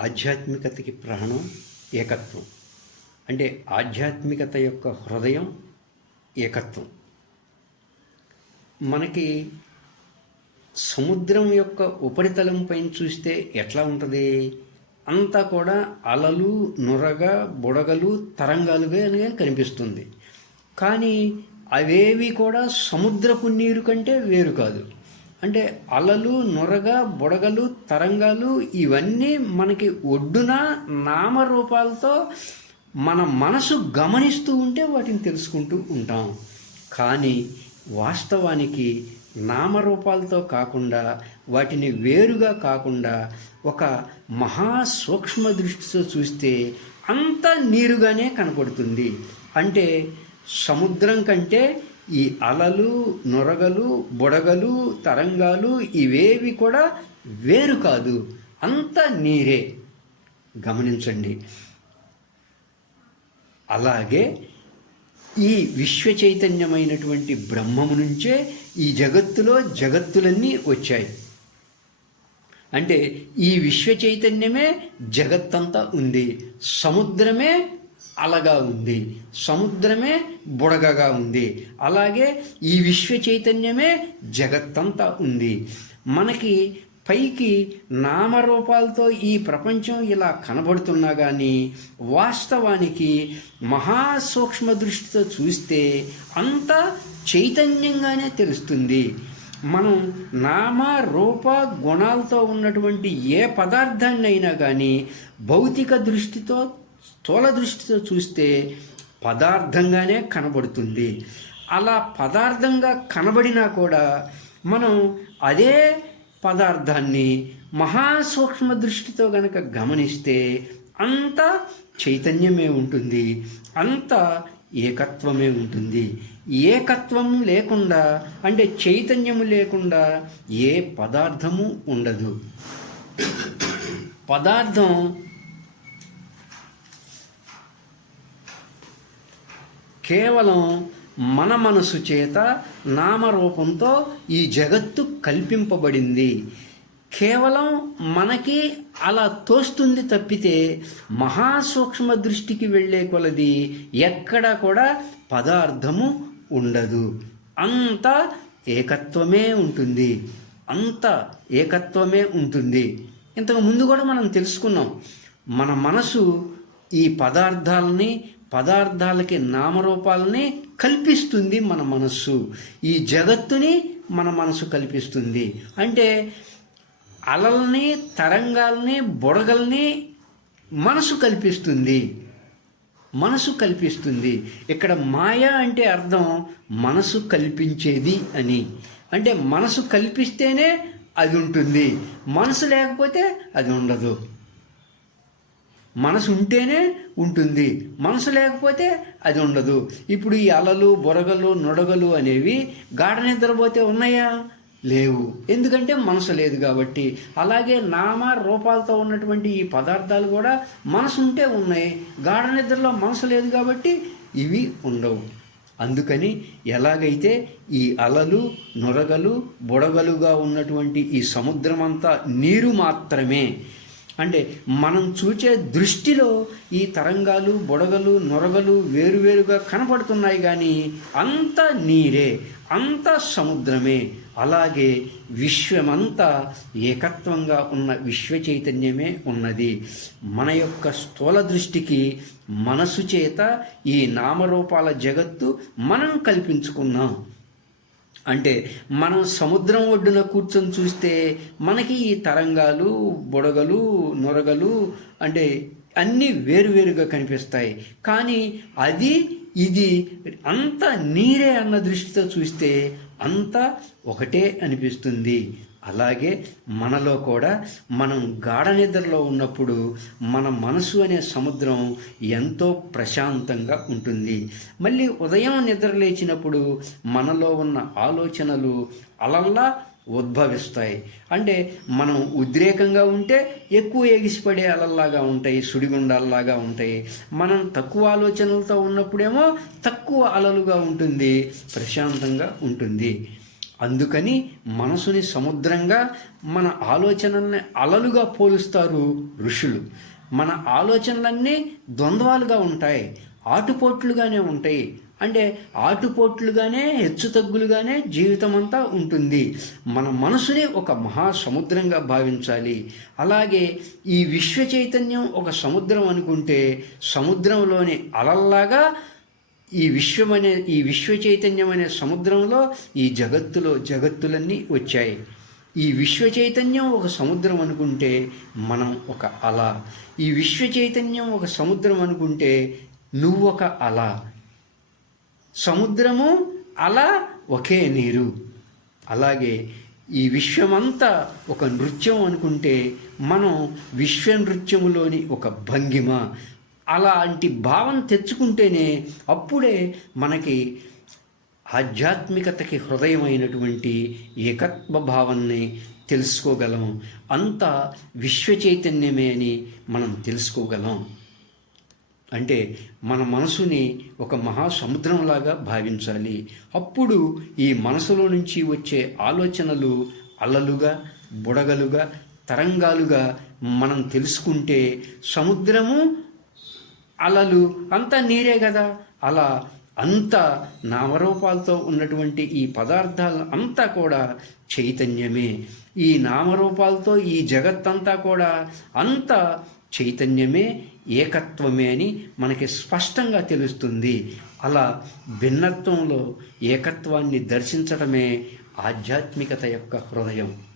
ఆధ్యాత్మికతకి ప్రాణం ఏకత్వం. అంటే ఆధ్యాత్మికత యొక్క హృదయం ఏకత్వం. మనకి సముద్రం యొక్క ఉపరితలం పైన చూస్తే ఎట్లా ఉంటుంది? అంతా కూడా అలలు, నురగ, బుడగలు, తరంగాలుగా కనిపిస్తుంది. కానీ అవేవి కూడా సముద్రపు నీరు కంటే వేరు కాదు. అంటే అలలు, నురగ, బుడగలు, తరంగాలు ఇవన్నీ మనకి ఒడ్డున నామరూపాలతో మన మనసు గమనిస్తూ ఉంటే వాటిని తెలుసుకుంటూ ఉంటాం. కానీ వాస్తవానికి నామరూపాలతో కాకుండా, వాటిని వేరుగా కాకుండా ఒక మహా సూక్ష్మ దృష్టితో చూస్తే అంతా నీరుగానే కనపడుతుంది. అంటే సముద్రం కంటే ఈ అలలు, నొరగలు, బుడగలు, తరంగాలు ఇవేవి కూడా వేరు కాదు, అంతా నీరే. గమనించండి. అలాగే ఈ విశ్వ చైతన్యమైనటువంటి బ్రహ్మము నుంచే ఈ జగత్తులో జగత్తులన్నీ వచ్చాయి. అంటే ఈ విశ్వ చైతన్యమే జగత్తంతా ఉంది. సముద్రమే అలగా ఉంది, సముద్రమే బుడగగా ఉంది. అలాగే ఈ విశ్వ చైతన్యమే జగత్తంతా ఉంది. మనకి పైకి నామరూపాలతో ఈ ప్రపంచం ఇలా కనబడుతున్నా కానీ వాస్తవానికి మహాసూక్ష్మ దృష్టితో చూస్తే అంతా చైతన్యంగానే తెలుస్తుంది. మనం నామ రూప గుణాలతో ఉన్నటువంటి ఏ పదార్థాన్ని అయినా కానీ భౌతిక దృష్టితో, స్థూల దృష్టితో చూస్తే పదార్థంగానే కనబడుతుంది. అలా పదార్థంగా కనబడినా కూడా మనం అదే పదార్థాన్ని మహాసూక్ష్మ దృష్టితో గనక గమనిస్తే అంత చైతన్యమే ఉంటుంది, అంత ఏకత్వమే ఉంటుంది. ఏకత్వం లేకుండా, అంటే చైతన్యము లేకుండా ఏ పదార్థము ఉండదు. పదార్థం కేవలం మన మనసు చేత నామరూపంతో ఈ జగత్తు కల్పింపబడింది. కేవలం మనకి అలా తోస్తుంది తప్పితే మహాసూక్ష్మ దృష్టికి వెళ్ళే కొలది ఎక్కడా కూడా పదార్థము ఉండదు. అంత ఏకత్వమే ఉంటుంది, అంత ఏకత్వమే ఉంటుంది. ఇంతకు ముందు కూడా మనం తెలుసుకున్నాం, మన మనసు ఈ పదార్థాలకి నామరూపాలని కల్పిస్తుంది. మన మనస్సు ఈ జగత్తుని మన మనసు కల్పిస్తుంది. అంటే అలల్ని, తరంగాల్ని, బుడగల్ని మనసు కల్పిస్తుంది. ఇక్కడ మాయ అంటే అర్థం మనసు కల్పించేది అని. అంటే మనసు కల్పిస్తేనే అది ఉంటుంది, మనసు లేకపోతే అది ఉండదు. మనసు ఉంటేనే ఉంటుంది, మనసు లేకపోతే అది ఉండదు. ఇప్పుడు ఈ అలలు, బురగలు, నొడగలు అనేవి గాఢ నిద్రపోతే ఉన్నాయా? లేవు. ఎందుకంటే మనసు లేదు కాబట్టి. అలాగే నామ రూపాలతో ఉన్నటువంటి ఈ పదార్థాలు కూడా మనసు ఉంటే ఉన్నాయి, గాఢ నిద్రలో మనసు లేదు కాబట్టి ఇవి ఉండవు. అందుకని ఎలాగైతే ఈ అలలు, నొరగలు, బుడగలుగా ఉన్నటువంటి ఈ సముద్రమంతా నీరు మాత్రమే, అంటే మనం చూచే దృష్టిలో ఈ తరంగాలు, బుడగలు, నొరగలు వేరువేరుగా కనపడుతున్నాయి కానీ అంతా నీరే, అంతా సముద్రమే. అలాగే విశ్వమంతా ఏకత్వంగా ఉన్న విశ్వ చైతన్యమే ఉన్నది. మన యొక్క స్థూల దృష్టికి మనసు చేత ఈ నామరూపాల జగత్తు మనం కల్పించుకున్నాం. అంటే మనం సముద్రం ఒడ్డున కూర్చొని చూస్తే మనకి ఈ తరంగాలు, బుడగలు, నొరగలు అంటే అన్నీ వేరువేరుగా కనిపిస్తాయి. కానీ అది ఇది అంత నీరే అన్న దృష్టితో చూస్తే అంతా ఒకటే అనిపిస్తుంది. అలాగే మనలో కూడా మనం గాఢ నిద్రలో ఉన్నప్పుడు మన మనసు అనే సముద్రం ఎంతో ప్రశాంతంగా ఉంటుంది. మళ్ళీ ఉదయం నిద్ర లేచినప్పుడు మనలో ఉన్న ఆలోచనలు అలల్లా ఉద్భవిస్తాయి. అంటే మనం ఉద్రేకంగా ఉంటే ఎక్కువ ఎగిసిపడే అలల్లాగా ఉంటాయి, సుడిగుండాల్లాగా ఉంటాయి. మనం తక్కువ ఆలోచనలతో ఉన్నప్పుడేమో తక్కువ అలలుగా ఉంటుంది, ప్రశాంతంగా ఉంటుంది. అందుకని మనసుని సముద్రంగా, మన ఆలోచనల్ని అలలుగా పోలుస్తారు ఋషులు. మన ఆలోచనలన్నీ ద్వంద్వాలుగా ఉంటాయి, ఆటుపోట్లుగానే ఉంటాయి. అంటే ఆటుపోట్లుగానే, హెచ్చుతగ్గులుగానే జీవితం అంతా ఉంటుంది. మన మనసుని ఒక మహాసముద్రంగా భావించాలి. అలాగే ఈ విశ్వ చైతన్యం ఒక సముద్రం అనుకుంటే, సముద్రంలోని అలల్లాగా ఈ విశ్వ చైతన్యం అనే సముద్రంలో ఈ జగత్తులన్నీ వచ్చాయి. ఈ విశ్వ చైతన్యం ఒక సముద్రం అనుకుంటే మనం ఒక అల. ఈ విశ్వ చైతన్యం ఒక సముద్రం అనుకుంటే నువ్వు ఒక అల. సముద్రము అల ఒకే నీరు. అలాగే ఈ విశ్వమంతా ఒక నృత్యం అనుకుంటే మనం విశ్వ నృత్యములోని ఒక భంగిమ. అలాంటి భావం తెచ్చుకుంటేనే అప్పుడే మనకి ఆధ్యాత్మికతకి హృదయమైనటువంటి ఏకత్వ భావాన్ని తెలుసుకోగలం. అంతా విశ్వ చైతన్యమే అని మనం తెలుసుకోగలం. అంటే మన మనసుని ఒక మహాసముద్రంలాగా భావించాలి. అప్పుడు ఈ మనసులో నుంచి వచ్చే ఆలోచనలు అలలుగా, బుడగలుగా, తరంగాలుగా మనం తెలుసుకుంటే సముద్రము, అలలు అంతా నీరే కదా. అలా అంతా నామరూపాలతో ఉన్నటువంటి ఈ పదార్థాలు అంతా కూడా చైతన్యమే. ఈ నామరూపాలతో ఈ జగత్తంతా కూడా అంతా చైతన్యమే, ఏకత్వమే అని మనకి స్పష్టంగా తెలుస్తుంది. అలా భిన్నత్వంలో ఏకత్వాన్ని దర్శించడమే ఆధ్యాత్మికత యొక్క హృదయం.